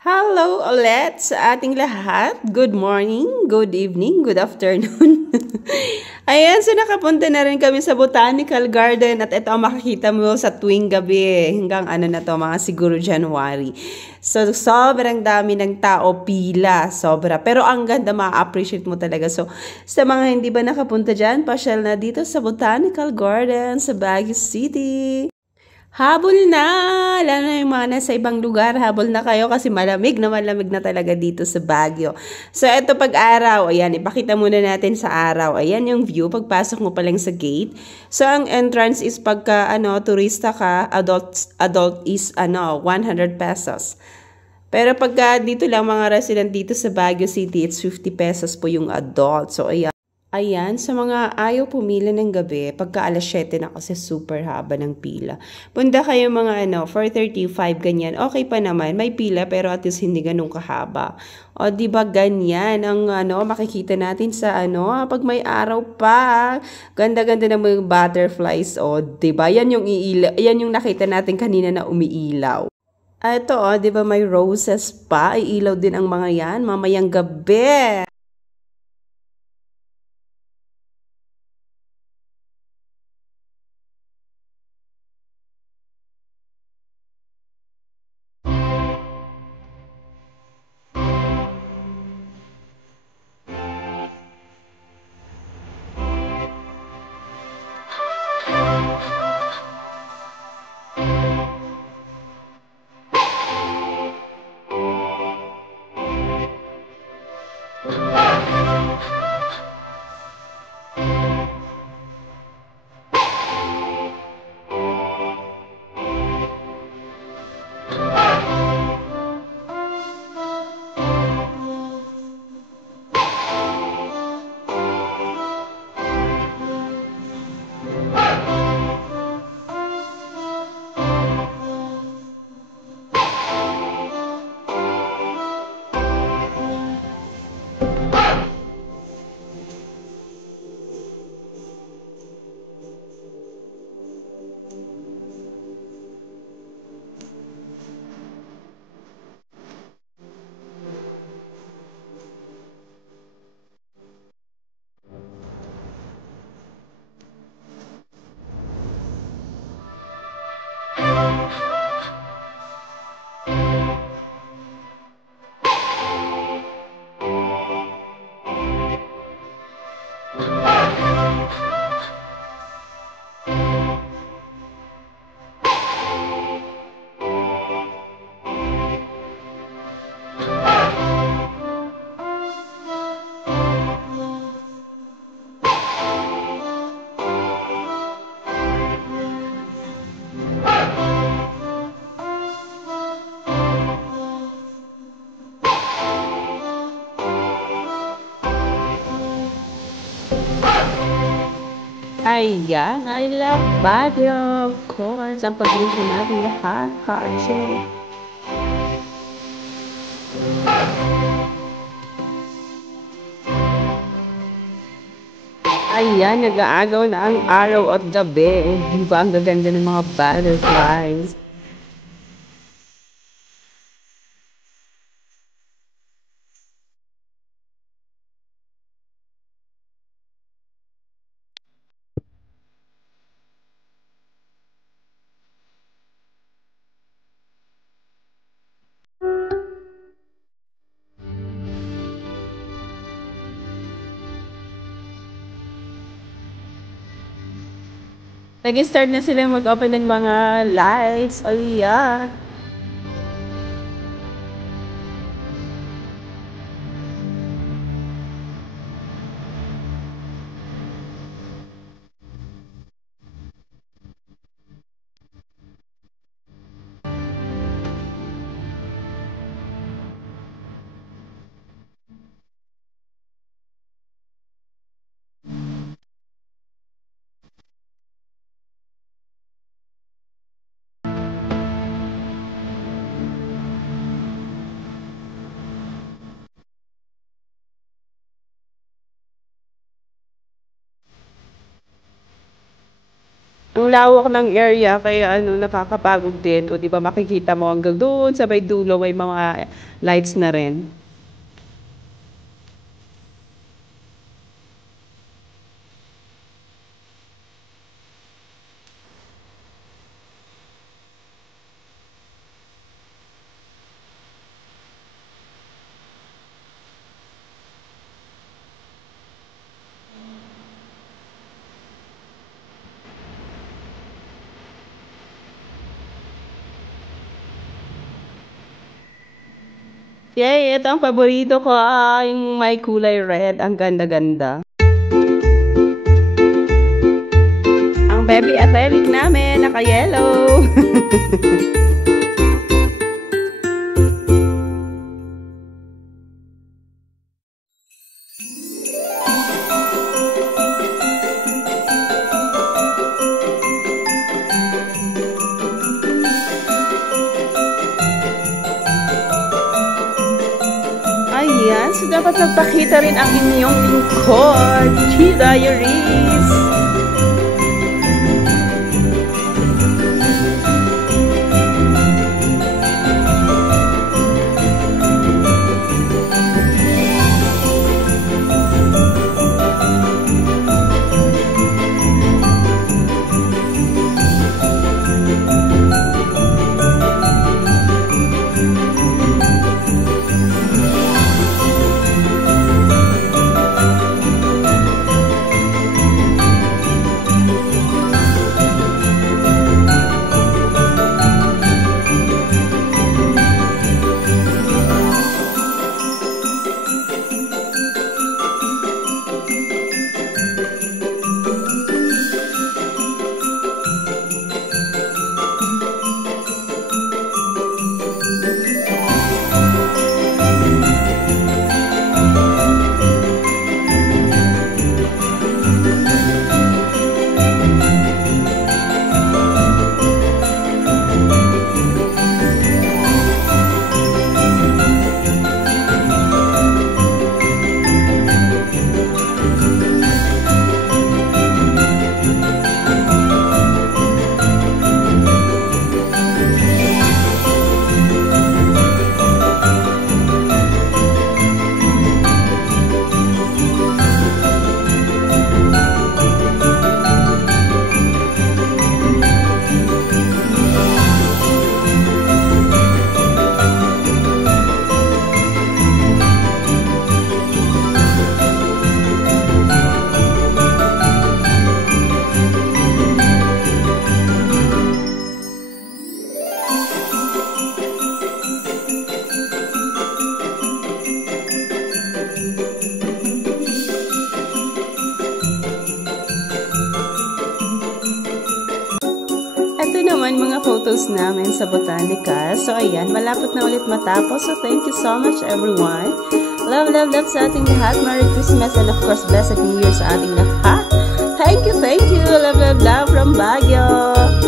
Hello ulit sa ating lahat. Good morning, good evening, good afternoon. Ayan, so nakapunta na rin kami sa Botanical Garden at ito ang makikita mo sa tuwing gabi hanggang ano na to, mga siguro January. So, sobrang dami ng tao, pila, sobra. Pero ang ganda, ma-appreciate mo talaga. So, sa mga hindi ba nakapunta dyan, pasyal na dito sa Botanical Garden sa Baguio City. Habol na! Lalo na yung mga nasa ibang lugar, habol na kayo kasi malamig na talaga dito sa Baguio. So, eto pag-araw, ayan, ipakita muna natin sa araw. Ayan yung view, pagpasok mo pa lang sa gate. So, ang entrance is pagka, turista ka, adult is, 100 pesos. Pero pagka dito lang mga resident dito sa Baguio City, it's 50 pesos po yung adult. So, ayan. Ayan, sa mga ayaw pumila ng gabi, pagka alas 7 na kasi super haba ng pila. Punta kayo mga 4:35 ganyan, okay pa naman, may pila pero at least hindi ganun kahaba. O di ba ganyan ang makikita natin sa pag may araw pa. Ganda-ganda ng mga butterflies o di ba? Yan yung yan yung nakita natin kanina na umiilaw. Ito, 'di ba may roses pa? Ay ilaw din ang mga 'yan mamayang gabi. Ayan, I love Baguio. Of course, ang pag-ibig natin lahat, ka-achieve. Ayan, nag-aagaw na ang araw at gabi. Di ba ang gaganda ng mga butterflies? Nag-start na sila mag-open ng mga lights. Oh yeah. Ang lawak ng area kaya ano nakakapagod din. O 'di ba makikita mo hanggang doon sa may dulo may mga lights na rin. Yay, ito ang paborito ko, yung may kulay red. Ang ganda-ganda. Ang baby acrylic namin, naka-yellow. Ayan, so dapat magpakita rin ang inyong lingkod, Chi Diaries. Ito naman mga photos namin sa Botanica. So ayan, malapit na ulit matapos. So thank you so much everyone. Love, love, love sa ating lahat. Merry Christmas and of course Blessed New Year sa ating lahat. Thank you, thank you. Love, love, love from Baguio.